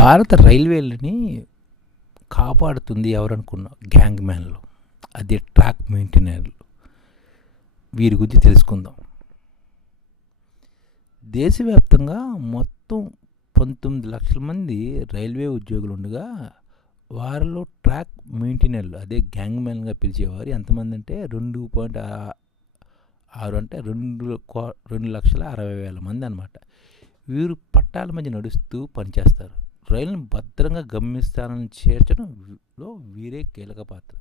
భారత రైల్వేలని కాపాడుతుంది ఎవరనుకున్నా గ్యాంగ్ మ్యాన్లు. అది ట్రాక్ మెయింటైనర్లు వీరి గురించి తెలుసుకుందాం. దేశవ్యాప్తంగా మొత్తం పంతొమ్మిది లక్షల మంది రైల్వే ఉద్యోగులు ఉండగా వారిలో ట్రాక్ మెయింటైనర్లు అదే గ్యాంగ్ మ్యాన్గా పిలిచేవారు ఎంతమంది అంటే రెండు పాయింట్ ఆరు అంటే రెండు కో- రెండు లక్షల అరవై వేల మంది అనమాట వీరు పట్టాల మధ్య నడుస్తూ పనిచేస్తారు. రైలును భద్రంగా గమ్యస్థానాన్ని చేర్చడంలో వీరే కీలక పాత్ర.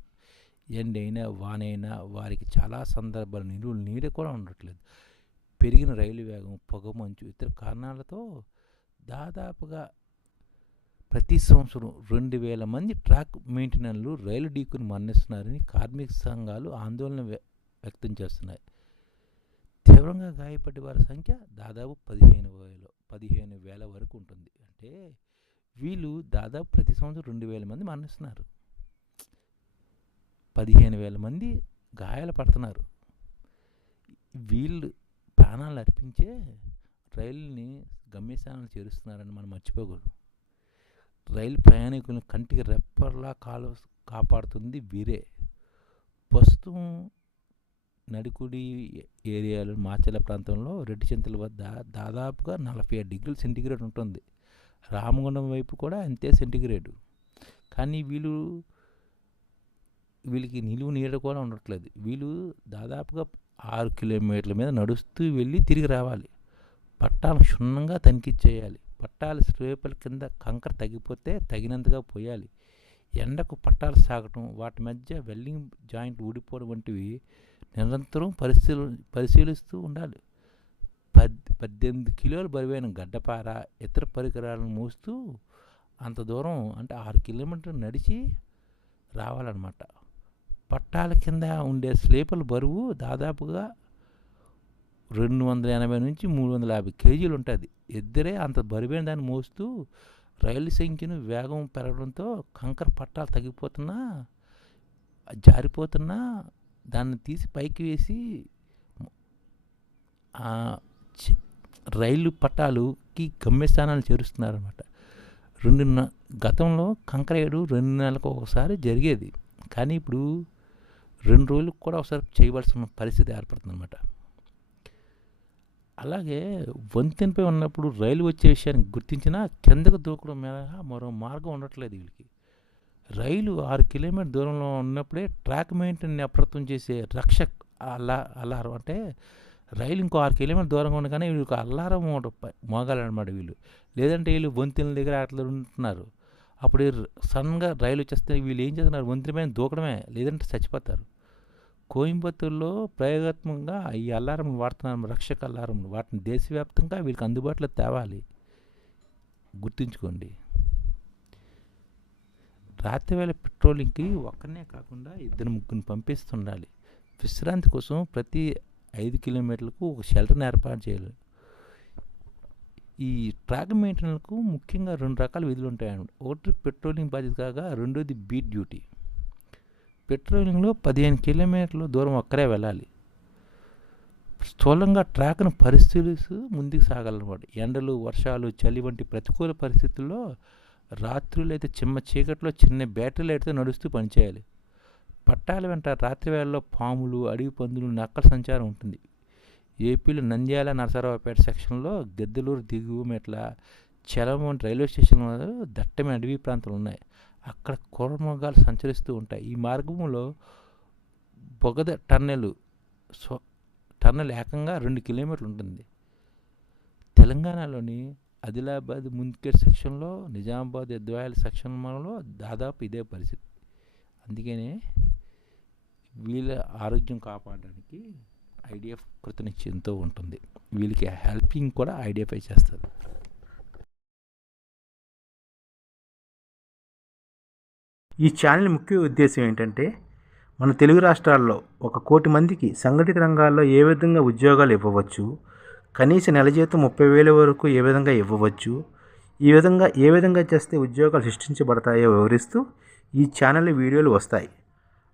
ఎండైనా వానైనా వారికి చాలా సందర్భాలు నీరు నీరు కూడా ఉండట్లేదు. పెరిగిన రైలు వేగం పొగమంచు ఇతర కారణాలతో దాదాపుగా ప్రతి సంవత్సరం రెండు వేల మంది ట్రాక్ మెయింటెనర్లు రైలు డీకుని మరణిస్తున్నారని కార్మిక సంఘాలు ఆందోళన వ్య- వ్యక్తం చేస్తున్నాయి. తీవ్రంగా గాయపడే వారి సంఖ్య దాదాపు పదిహేను వేలు పదిహేను వేల వరకు ఉంటుంది. అంటే వీళ్ళు దాదాపు ప్రతి సంవత్సరం రెండు వేల మంది మరణిస్తున్నారు. పదిహేను వేల మంది గాయాలు పడుతున్నారు. వీళ్ళు ప్రాణాలు అర్పించే రైలుని గమ్యస్థానాలు చేరుస్తున్నారని మనం మర్చిపోకూడదు. రైలు ప్రయాణికులను కంటికి రెప్పర్లా కాలు కాపాడుతుంది వీరే. ప్రస్తుతం నడికుడి ఏరియాలో మాచల ప్రాంతంలో రెడ్డి చింతల వద్ద దాదాపుగా నలభై ఐదు డిగ్రీల సెంటిగ్రేడ్ ఉంటుంది. రామగుండం వైపు కూడా అంతే సెంటిగ్రేడు. కానీ వీళ్ళు వీళ్ళకి నిలువు నీడ కూడా ఉండట్లేదు. వీళ్ళు దాదాపుగా ఆరు కిలోమీటర్ల మీద నడుస్తూ వెళ్ళి తిరిగి రావాలి. పట్టాలు క్షుణ్ణంగా తనిఖీ చేయాలి. పట్టాలు స్వేపల కింద కంకర తగ్గిపోతే తగినంతగా పోయాలి. ఎండకు పట్టాలు సాగటం వాటి మధ్య వెల్డింగ్ జాయింట్ ఊడిపోవడం వంటివి నిరంతరం పరిశీలి పరిశీలిస్తూ ఉండాలి. పద్దెనిమిది కిలోలు బరువైన గడ్డపార ఇతర పరికరాలను మోస్తూ అంత దూరం అంటే ఆరు కిలోమీటర్లు నడిచి రావాలన్నమాట. పట్టాల కింద ఉండే స్లీపల బరువు దాదాపుగా రెండు వందల ఎనభై నుంచి మూడు వందల యాభై కేజీలు ఉంటుంది. ఇద్దరే అంత బరువైన దాన్ని మోస్తూ రైలు సంఖ్యను వేగం పెరగడంతో కంకర పట్టాలు తగ్గిపోతున్నా జారిపోతున్నా దాన్ని తీసి పైకి వేసి రైలు పట్టాలుకి గమ్యస్థానాలు చేరుస్తున్నారన్నమాట. రెండు గతంలో కంకరేడు రెండు నెలలకు ఒకసారి జరిగేది. కానీ ఇప్పుడు రెండు రోజులకు కూడా ఒకసారి చేయవలసిన పరిస్థితి ఏర్పడుతుందన్నమాట. అలాగే వంతెనపై ఉన్నప్పుడు రైలు వచ్చే విషయాన్ని గుర్తించినా కిందకు దూకడం మీద మరో మార్గం ఉండట్లేదు వీళ్ళకి. రైలు ఆరు కిలోమీటర్ దూరంలో ఉన్నప్పుడే ట్రాక్ మెయింటైన్ అప్రతం చేసే రక్షక్ అలా అలారం అంటే రైలు ఇంకో ఆరు కిలోమీటర్ దూరంగా ఉండగానే వీళ్ళకి అల్లారం ఒకటి ప- మోగాలన్నమాట వీళ్ళు. లేదంటే వీళ్ళు వంతెన దగ్గర అట్లా ఉంటున్నారు అప్పుడు సడన్గా రైలు వచ్చేస్తే వీళ్ళు ఏం చేస్తున్నారు? వంతెన పైన దూకడమే లేదంటే చచ్చిపోతారు. కోయంబత్తూరులో ప్రయోగాత్మకంగా ఈ అల్లారం వాడుతున్నారు. రక్షక అలారం వాటిని దేశవ్యాప్తంగా వీళ్ళకి అందుబాటులో తేవాలి. గుర్తుంచుకోండి. రాత్రివేళ పెట్రోలింగ్కి ఒక్కనే కాకుండా ఇద్దరు ముగ్గురిని పంపిస్తుండాలి. విశ్రాంతి కోసం ప్రతి ఐదు కిలోమీటర్లకు ఒక షెల్టర్ని ఏర్పాటు చేయాలి. ఈ ట్రాక్ మెయింటెనెన్స్కు ముఖ్యంగా రెండు రకాల విధులు ఉంటాయండి. ఒకటి పెట్రోలింగ్ బాధ్యత కాగా రెండోది బీట్ డ్యూటీ. పెట్రోలింగ్లో పదిహేను కిలోమీటర్ల దూరం ఒక్కరే వెళ్ళాలి. స్థూలంగా ట్రాక్ను పరిశీలిస్తూ ముందుకు సాగాలన్నమాట. ఎండలు వర్షాలు చలి వంటి ప్రతికూల పరిస్థితుల్లో రాత్రులు అయితే చిమ్మ చీకట్లో చిన్న బ్యాటరీ లైట్తో నడుస్తూ పనిచేయాలి. పట్టాల వెంట రాత్రివేళలో పాములు అడవి పందులు నక్కల సంచారం ఉంటుంది. ఏపీలో నంద్యాల నరసరావుపేట సెక్షన్లో గద్దెలూరు దిగువ మెట్ల చలం రైల్వే స్టేషన్లో దట్టమైన అడవి ప్రాంతాలు ఉన్నాయి. అక్కడ కూరమృగాలు సంచరిస్తూ ఉంటాయి. ఈ మార్గంలో బొగద టన్నెలు సో టన్నెల్ ఏకంగా రెండు కిలోమీటర్లు ఉంటుంది. తెలంగాణలోని ఆదిలాబాద్ ముంద్కేట్ సెక్షన్లో నిజామాబాద్ ఎద్వాయల సెక్షన్లో దాదాపు ఇదే పరిస్థితి. అందుకనే వీళ్ళ ఆరోగ్యం కాపాడడానికి ఐడిఎఫ్ కృతనిశ్చయంతో ఉంటుంది. వీళ్ళకి హెల్పింగ్ కూడా ఐడిఎఫ్ఐ చేస్తుంది. ఈ ఛానల్ ముఖ్య ఉద్దేశం ఏంటంటే మన తెలుగు రాష్ట్రాల్లో ఒక కోటి మందికి సంఘటిత రంగాల్లో ఏ విధంగా ఉద్యోగాలు ఇవ్వవచ్చు కనీస నెల జీతం ముప్పై వేల వరకు ఏ విధంగా ఇవ్వవచ్చు ఈ విధంగా ఏ విధంగా చేస్తే ఉద్యోగాలు సృష్టించబడతాయో వివరిస్తూ ఈ ఛానల్ వీడియోలు వస్తాయి.